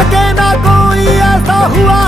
सके ना कोई ऐसा हुआ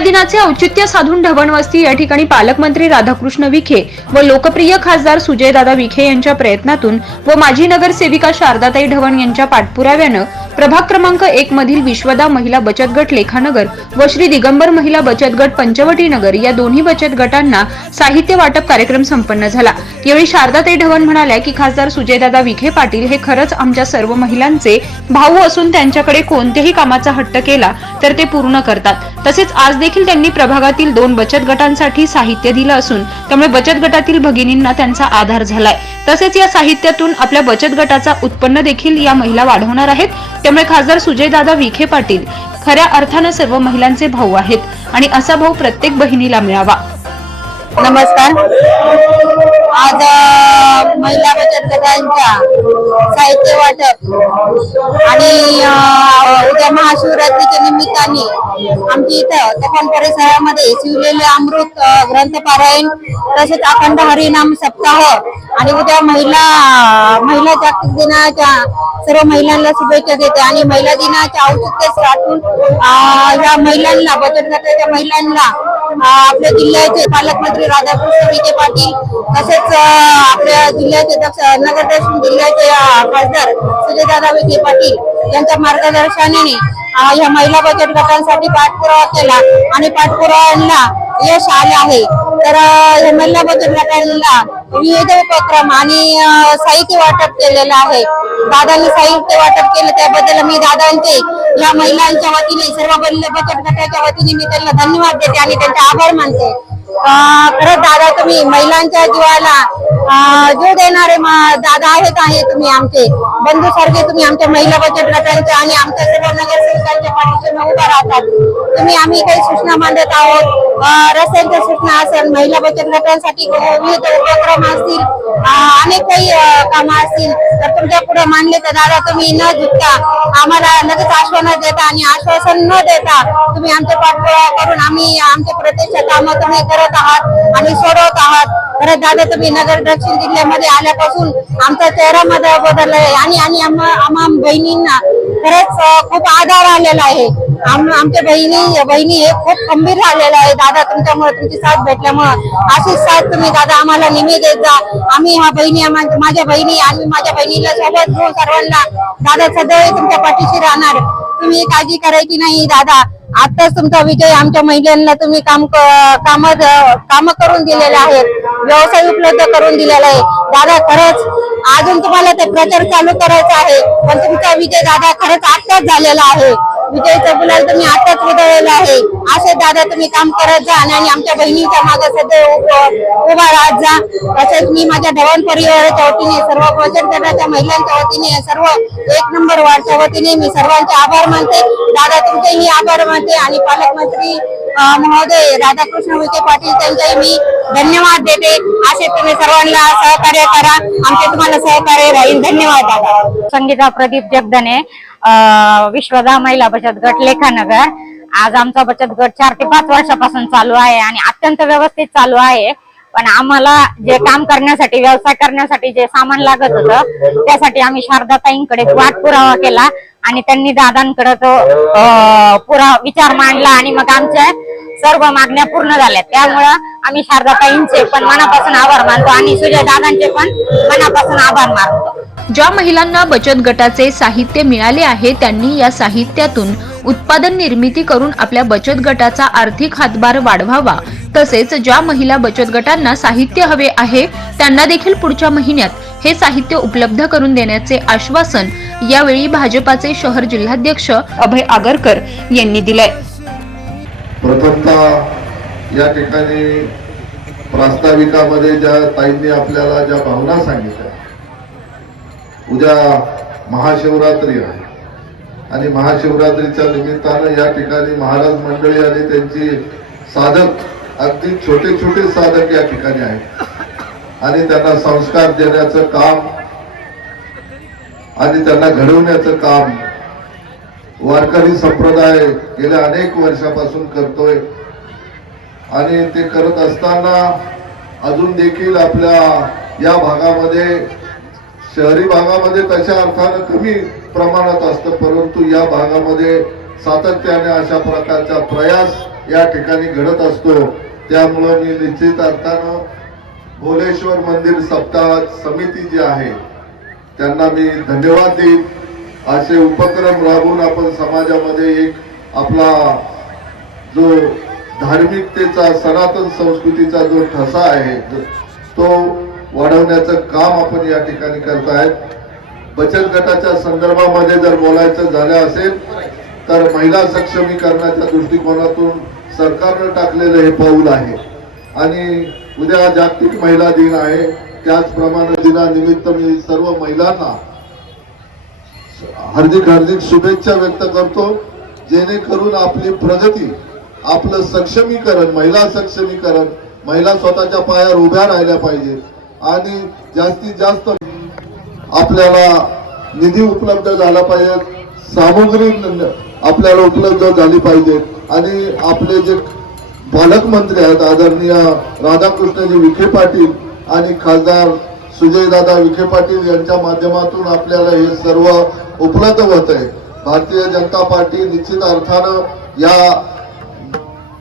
दिनाचे औचित्य साधून ढवणवस्ती या ठिकाणी पालकमंत्री राधाकृष्ण विखे व लोकप्रिय खासदार सुजयदादा विखे यांच्या प्रयत्नातून व माजी नगरसेविका शारदाताई ढवण यांच्या पाठपुराव्यानं प्रभाग क्रमांक एक मधील विश्वदा महिला बचत गट लेखानगर व श्री दिगंबर महिला बचत गट पंचवटी नगर या दोन्ही बचत गटांना साहित्य वाटप कार्यक्रम संपन्न झाला. यावेळी शारदा ते ढवण म्हणाल्या की खासदार सुजयदादा विखे पाटील हे खरंच आमच्या सर्व महिलांचे भाऊ असून त्यांच्याकडे कोणत्याही कामाचा हट्ट केला तर ते पूर्ण करतात. तसेच आज देखील त्यांनी प्रभागातील दोन बचत गटांसाठी साहित्य दिलं असून त्यामुळे बचत गटातील भगिनींना त्यांचा आधार झालाय. तसेच या साहित्यातून आपल्या बचत गटाचा उत्पन्न देखील या महिला वाढवणार आहेत. त्यामुळे खासदार सुजयदादा विखे पाटील खऱ्या अर्थानं सर्व महिलांचे भाऊ आहेत आणि असा भाऊ प्रत्येक बहिणीला मिळावा. नमस्कार. आज महिला बचत गटांच्या साहित्य वाटप आणि उद्या महाशिवरात्रीच्या निमित्ताने आमच्या इथं तपन परिसरामध्ये शिवलेले अमृत ग्रंथ पारायण तसेच अखंड हरिनाम सप्ताह आणि उद्या महिला महिला जागतिक दिनाच्या सर्व महिलांना शुभेच्छा देते आणि महिला दिनाच्या औचित्य साठून या महिलांना बचत गटाच्या महिलांना आपल्या जिल्ह्याचे पालकमंत्री राधाकृष्ण विखे पाटील तसेच आपल्या जिल्ह्याचे नगरदर्शन जिल्ह्याचे अ, खासदार सुजयदादा विखे पाटील यांच्या मार्गदर्शनाने या महिला बचत गटांसाठी पाठपुरावा केला आणि पाठपुराव्यांना यश आले आहे. तर या महिला बचत गटांना विविध उपक्रम आणि साहित्य वाटप केलेलं आहे. दादांनी साहित्य वाटप केलं त्याबद्दल मी दादांचे या महिलांच्या वतीने सर्व बचत गटाच्या वतीने मी त्यांना धन्यवाद देते आणि त्यांचे आभार मानते. खरंच दादा तुम्ही महिलांच्या जीवाला जीव देणारे दादा आहेत आहे तुम्ही आमचे. बंधू सारखे तुम्ही आमच्या महिला बचत गटांच्या आणि आमच्या सर्व नगरसेवकांच्या पाठीशी उभा राहतात. तुम्ही आम्ही काही सूचना मांडत आहोत. रस्त्यांच्या सूचना असेल महिला बचत गटांसाठी विविध उपक्रम असतील अनेक काही कामं असतील तर तुमच्यापुढे मांडले तर दादा तुम्ही न झुकता आम्हाला लगेच आश्वासन देता आणि आश्वासन न देता तुम्ही आमचे पाठपुरावा करून आम्ही आमचे प्रत्यक्ष कामं तुम्ही करत आहात आणि सोडवत आहात. खरंच दादा तुम्ही नगर दक्षिण जिल्ह्यामध्ये आल्यापासून आमचा चेहरा मध्ये बदललाय. आणि आणि आम्हा बहिणींना खरंच खूप आधार आलेला आहे. आमच्या बहिणी बहिणी हे खूप खंबीर झालेलं आहे. दादा तुमच्यामुळे तुमची साथ भेटल्यामुळे अशीच साथ तुम्ही दादा आम्हाला नेहमी देत जा. आम्ही ह्या बहिणी माझ्या बहिणी आणि माझ्या बहिणीला सोबत घेऊन सर्वांना दादा सदैव तुमच्या पाठीशी राहणार. तुम्ही काळजी करायची नाही दादा? आताच तुमचा विजय आमच्या महिलांना तुम्ही काम काम काम करून दिलेले आहेत. व्यवसाय उपलब्ध करून दिलेला आहे. दादा खरंच अजून तुम्हाला ते प्रचार चालू करायचा आहे पण तुमचा विजय दादा खरंच आत्ताच झालेला आहे. विजयचा गुलाल तुम्ही आताच उधळलेला आहे? असे दादा तुम्ही काम करत जा आणि आमच्या बहिणीच्या मागे सदैव उभ- उभा राहत जा. तसेच मी माझ्या धवन परिवाराच्या वतीने सर्व बचत गटाच्या महिलांच्या वतीने सर्व एक नंबर वार्डच्या वतीने मी सर्वांचे आभार मानते. दादा तुमचेही आभार मानते. आणि पालकमंत्री महोदय राधाकृष्ण विखे पाटील त्यांच्याही मी धन्यवाद देते. असे तुम्ही सर्वांना सहकार्य करा. आमचे तुम्हाला सहकार्य राहील. धन्यवाद दादा. संगीता प्रदीप जगदने विश्वधा विश्वदा महिला बचत गट लेखानगर. आज आमचा बचत गट चार ते पाच वर्षापासून चालू आहे आणि अत्यंत व्यवस्थित चालू आहे. पण आम्हाला जे काम करण्यासाठी व्यवसाय करण्यासाठी जे सामान लागत होतं त्यासाठी आम्ही शारदाताईंकडे पाठपुरावा केला आणि त्यांनी दादांकडे तो पुरा विचार मांडला आणि मग आमच्या सर्व मागण्या पूर्ण झाल्या. त्यामुळं आम्ही शारदाताईंचे पण मनापासून आभार मानतो आणि सुजय दादांचे पण मनापासून आभार मानतो. ज्या महिलांना बचत गटाचे साहित्य मिळाले आहे त्यांनी या साहित्यातून उत्पादन निर्मिती करून आपल्या बचत गटाचा आर्थिक हातभार वाढवावा. तसेच ज्या महिला बचत गटांना साहित्य हवे आहे त्यांना देखील पुढच्या महिन्यात हे साहित्य उपलब्ध करून देण्याचे आश्वासन यावेळी भाजपाचे शहर जिल्हाध्यक्ष अभय आगरकर यांनी दिलंय. प्रथमतः या ठिकाणी प्रास्ताविकामध्ये ज्या ताईंनी आपल्याला ज्या भावना सांगितल्या उद्या महाशिवरात्री आहे. आणि महाशिवरात्रीच्या निमित्तानं या ठिकाणी महाराज मंडळी आणि त्यांची साधक अगदी छोटे छोटे साधक या ठिकाणी आहेत. आणि त्यांना संस्कार देण्याचं काम आणि त्यांना घडवण्याचं काम वारकरी संप्रदाय गेल्या अनेक वर्षापासून करतोय. आणि ते करत असताना अजून देखील आपल्या या भागामध्ये शहरी भागामध्ये तशा अर्थानं कमी प्रमाणात असतं. परंतु या भागामध्ये सातत्याने अशा प्रकारचा प्रयास या ठिकाणी घडत असतो. त्यामुळं मी निश्चित अर्थानं भोलेश्वर मंदिर सप्ताह समिती जी आहे त्यांना मी धन्यवाद देईन. असे उपक्रम राबवून आपण समाजामध्ये एक आपला जो धार्मिकतेचा सनातन संस्कृतीचा जो ठसा आहे तो वाढवण्याचं काम आपण या ठिकाणी करतायत. बचत गटाच्या संदर्भामध्ये जर बोलायचं झालं असेल तर महिला सक्षमीकरणाच्या दृष्टिकोनातून सरकारनं टाकलेलं हे पाऊल आहे. आणि उद्या जागतिक महिला दिन आहे त्याचप्रमाणे दिनानिमित्त मी सर्व महिलांना हार्दिक हार्दिक शुभेच्छा व्यक्त करतो. जेणेकरून आपली प्रगती आपलं सक्षमीकरण महिला सक्षमीकरण महिला स्वतःच्या पायावर उभ्या राहिल्या पाहिजे. आणि जास्तीत जास्त आपल्याला निधी उपलब्ध झाला पाहिजे. सामुग्री आपल्याला उपलब्ध झाली पाहिजे. आणि आपले जे पालकमंत्री आहेत आदरणीय राधाकृष्णजी विखे पाटील आणि खासदार सुजयदादा विखे पाटील यांच्या माध्यमातून आपल्याला हे सर्व उपलब्ध होत आहे. भारतीय जनता पार्टी निश्चित अर्थानं या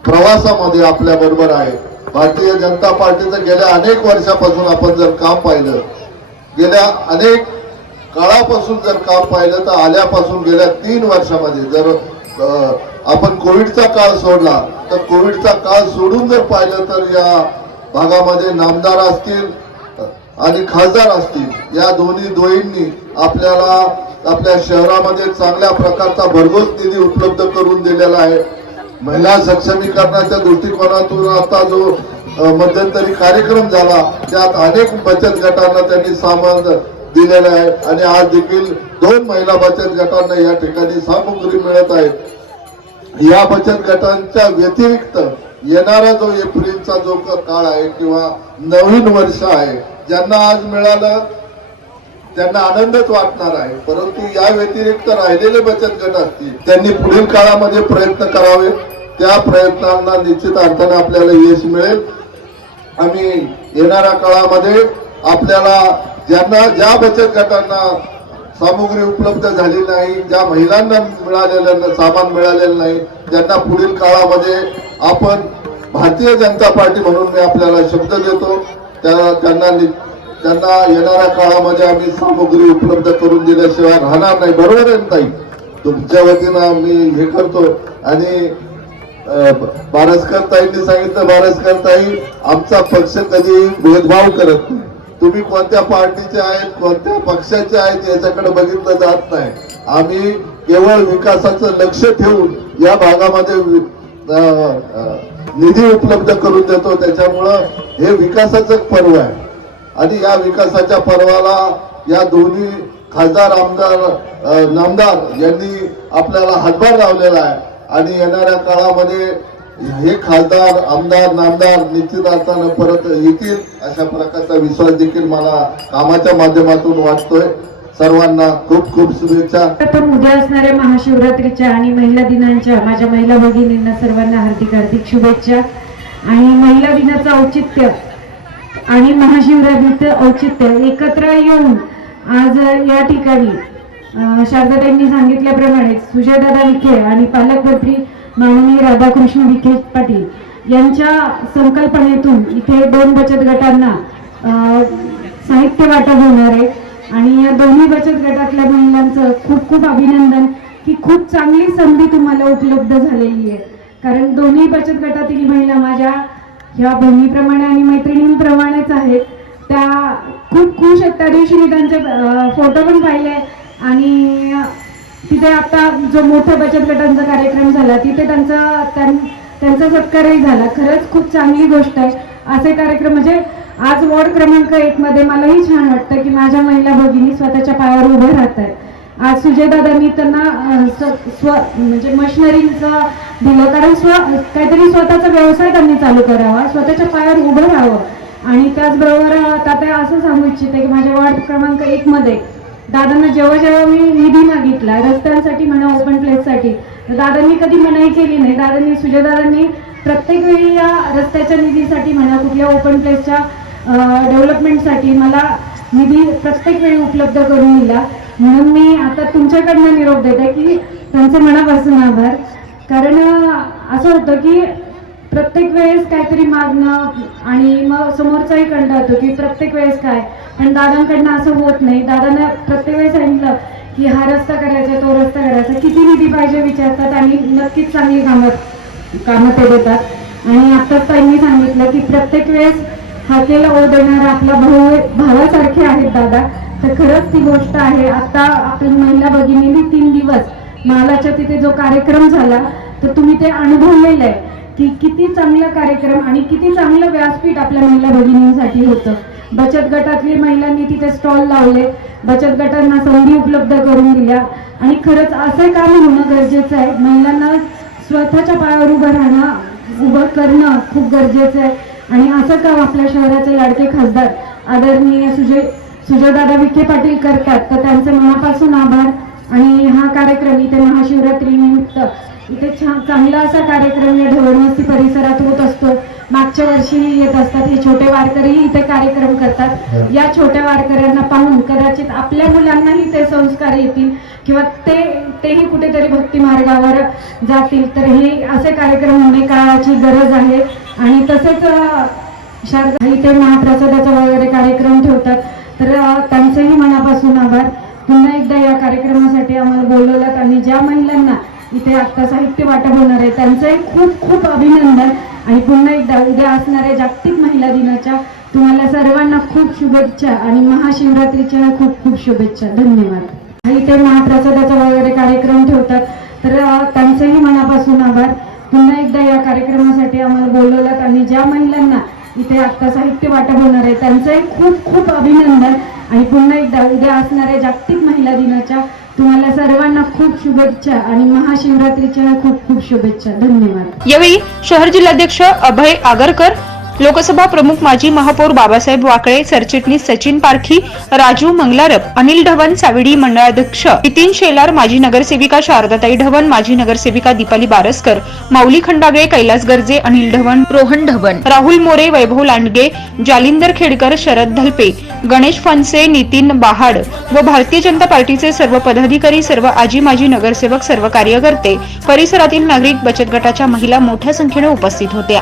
प्रवासामध्ये आपल्या बरोबर आहे. भारतीय जनता पार्टीचं गेल्या अनेक वर्षापासून आपण जर काम पाहिलं गेल्या अनेक काळापासून जर काम पाहिलं तर आल्यापासून गेल्या तीन वर्षामध्ये जर आपण कोविडचा काळ सोडला तर कोविडचा काळ सोडून जर पाहिलं तर या भागामध्ये नामदार असतील आणि खासदार असतील या दोन्ही दोहींनी आपल्याला आपल्या शहरामध्ये चांगल्या प्रकारचा भरघोस निधी उपलब्ध करून दिलेला आहे. महिला सक्षमीकरणाच्या दृष्टिकोनातून आता जो मध्यंतरी कार्यक्रम झाला त्यात अनेक बचत गटांना त्यांनी सामान दिलेलं आहे. आणि आज देखील दोन महिला बचत गटांना या ठिकाणी सामुग्री मिळत आहे. या बचत गटांच्या व्यतिरिक्त येणारा जो एप्रिलचा जो काळ आहे किंवा नवीन वर्ष आहे ज्यांना आज मिळालं त्यांना आनंदच वाटणार आहे. परंतु या व्यतिरिक्त राहिलेले बचत गट असतील त्यांनी पुढील काळामध्ये प्रयत्न करावे. त्या प्रयत्नांना निश्चित अर्थाने आपल्याला यश मिळेल. आम्ही येणाऱ्या काळामध्ये आपल्याला ज्यांना ज्या बचत गटांना सामुग्री उपलब्ध झाली नाही ज्या महिलांना मिळालेलं सामान मिळालेलं नाही त्यांना पुढील काळामध्ये आपण भारतीय जनता पार्टी म्हणून मी आपल्याला शब्द देतो. त्या त्यांना नि- त्यांना येणाऱ्या काळामध्ये आम्ही सामुग्री उपलब्ध करून दिल्याशिवाय राहणार नाही. बरोबर आहे ताई? तुमच्या वतीनं आम्ही हे करतो. आणि बारसकर ताईंनी सांगितलं बारसकर ताई आमचा पक्ष कधी भेदभाव करत नाही. तुम्ही कोणत्या पार्टीचे आहेत कोणत्या पक्षाचे आहेत याच्याकडे बघितलं जात नाही. आम्ही केवळ विकासाचं लक्ष ठेवून या भागामध्ये निधी उपलब्ध करून देतो. त्याच्यामुळं हे विकासाचं पर्व आहे. आणि या विकासाच्या पर्वाला या दोन्ही खासदार आमदार नामदार यांनी आपल्याला हातभार लावलेला आहे. आणि येणाऱ्या काळामध्ये हे खासदार आमदार नामदार निश्चित अर्थानं परत येतील अशा प्रकारचा विश्वास देखील मला कामाच्या माध्यमातून वाटतोय. सर्वांना खूप खूप शुभेच्छा. पण उद्या असणाऱ्या महाशिवरात्रीच्या आणि महिला दिनांच्या माझ्या महिला भगिनींना सर्वांना हार्दिक हार्दिक शुभेच्छा. आणि महिला दिनाचं औचित्य आणि महाशिवरात्रीचं औचित्य एकत्र येऊन आज या ठिकाणी शारदाताईंनी सांगितल्याप्रमाणे सुजयदादा विखे आणि पालकमंत्री माननीय राधाकृष्ण विखे पाटील यांच्या संकल्पनेतून इथे दोन बचत गटांना साहित्य वाटप होणार आहे. आणि या दोन्ही बचत गटातल्या महिलांचं खूप खूप अभिनंदन. की खूप चांगली संधी तुम्हाला उपलब्ध झालेली आहे. कारण दोन्ही बचत गटातील महिला माझ्या ह्या बहिणीप्रमाणे आणि मैत्रिणींप्रमाणेच आहेत. त्या खूप खुश आहेत. त्या दिवशी मी त्यांचे फोटो पण पाहिले आणि तिथे आता जो मोठा बचत गटांचा कार्यक्रम झाला तिथे त्यांचा त्यां- त्यांचा सत्कारही झाला. खरंच खूप चांगली गोष्ट आहे. असे कार्यक्रम म्हणजे आज वॉर्ड क्रमांक एकमध्ये मलाही छान वाटतं की माझ्या महिला भगिनी स्वतःच्या पायावर उभ्या राहत आहेत आज सुजयदादांनी त्यांना स्व म्हणजे मशिनरीचं दिलं. कारण स्व काहीतरी स्वतःचा व्यवसाय त्यांनी चालू करावा स्वतःच्या पायावर उभं राहावं. आणि त्याचबरोबर तात्या असं सांगू इच्छिते की माझ्या वार्ड क्रमांक एक मध्ये दादांना जेव्हा जेव्हा मी निधी मागितला रस्त्यांसाठी म्हणा ओपन प्लेससाठी तर दादांनी कधी मनाई केली नाही. दादांनी सुजयदादांनी प्रत्येक वेळी या रस्त्याच्या निधीसाठी म्हणा कुठल्या ओपन प्लेसच्या डेव्हलपमेंटसाठी मला निधी प्रत्येक वेळी उपलब्ध करून दिला. म्हणून मी आता तुमच्याकडनं निरोप देते की त्यांचे मनापासून आभार. कारण असं होतं की प्रत्येक वेळेस काहीतरी मागणं आणि मग समोरचाही कंटाळतो की प्रत्येक वेळेस काय? पण दादांकडनं असं होत नाही. दादांना प्रत्येक वेळेस सांगितलं की हा रस्ता करायचा तो रस्ता करायचा. किती निधी पाहिजे विचारतात आणि नक्कीच चांगली कामं कामं ते देतात. आणि आत्ताच त्यांनी सांगितलं की प्रत्येक वेळेस हाकेला ओढ देणारा आपला भाऊ भावासारखे आहेत दादा. तर खरंच ती गोष्ट आहे. आता आपण महिला भगिनींनी तीन दिवस महालाच्या तिथे जो कार्यक्रम झाला तर तुम्ही ते अनुभवलेलं आहे की किती चांगला कार्यक्रम आणि किती चांगलं व्यासपीठ आपल्या महिला भगिनींसाठी होतं. बचत गटातली महिलांनी तिथे स्टॉल लावले बचत गटांना संधी उपलब्ध करून दिल्या. आणि खरंच असं काम होणं गरजेचं आहे. महिलांना स्वतःच्या पायावर उभं राहणं उभं करणं खूप गरजेचं आहे. आणि असं काम आपल्या शहराचे लाडके खासदार आदरणीय सुजय सुजयदादा विखे पाटील करतात. तर त्यांचे मनापासून आभार. आणि हा कार्यक्रम इथे महाशिवरात्री निमित्त इथे छान चांगला असा कार्यक्रम या ढवळवस्ती परिसरात होत असतो. मागच्या वर्षीही येत असतात. हे छोटे वारकरीही इथे कार्यक्रम करतात. या छोट्या वारकऱ्यांना पाहून कदाचित आपल्या मुलांनाही ते संस्कार येतील किंवा ते तेही कुठेतरी भक्ती मार्गावर जातील. तर हे असे कार्यक्रम होणे काळाची गरज आहे. आणि तसेच शारदा इथे महाप्रसादाचा वगैरे कार्यक्रम ठेवतात. तर त्यांचंही त्यांचेही मनापासून आभार. पुन्हा एकदा या कार्यक्रमासाठी आम्हाला बोलवलं आणि ज्या महिलांना इथे आत्ता साहित्य वाटप होणार आहे त्यांचंही खूप खूप अभिनंदन. आणि पुन्हा एकदा उद्या असणाऱ्या जागतिक महिला दिनाच्या तुम्हाला सर्वांना खूप शुभेच्छा आणि महाशिवरात्रीच्या खूप खूप शुभेच्छा. धन्यवाद. इथे महाप्रसादाचा वगैरे कार्यक्रम ठेवतात. तर त्यांचंही त्यांचेही मनापासून आभार. पुन्हा एकदा या कार्यक्रमासाठी आम्हाला बोलवलं आणि ज्या महिलांना इथे आता साहित्य वाटप होणार आहे. त्यांचंही खूप खूप अभिनंदन. आणि पुन्हा एकदा उद्या असणाऱ्या जागतिक महिला दिनाच्या तुम्हाला सर्वांना खूप शुभेच्छा आणि महाशिवरात्रीच्या खूप खूप शुभेच्छा. धन्यवाद. यावेळी शहर जिल्हाध्यक्ष अभय आगरकर लोकसभा प्रमुख माजी महापौर बाबासाहेब वाकळे सरचिटणीस सचिन पारखी राजू मंगलारप अनिल ढवण साविडी मंडळाध्यक्ष नितीन शेलार माजी नगरसेविका शारदाताई ढवण माजी नगरसेविका दीपाली बारसकर माऊली खंडागळे कैलास गर्जे अनिल ढवण रोहन ढवण राहुल मोरे वैभव लांडगे जालिंदर खेडकर शरद धलपे गणेश फनसे नितीन बहाड व भारतीय जनता पार्टीचे सर्व पदाधिकारी सर्व आजी माजी नगरसेवक सर्व कार्यकर्ते परिसरातील नागरिक बचत गटाच्या महिला मोठ्या संख्येने उपस्थित होत्या.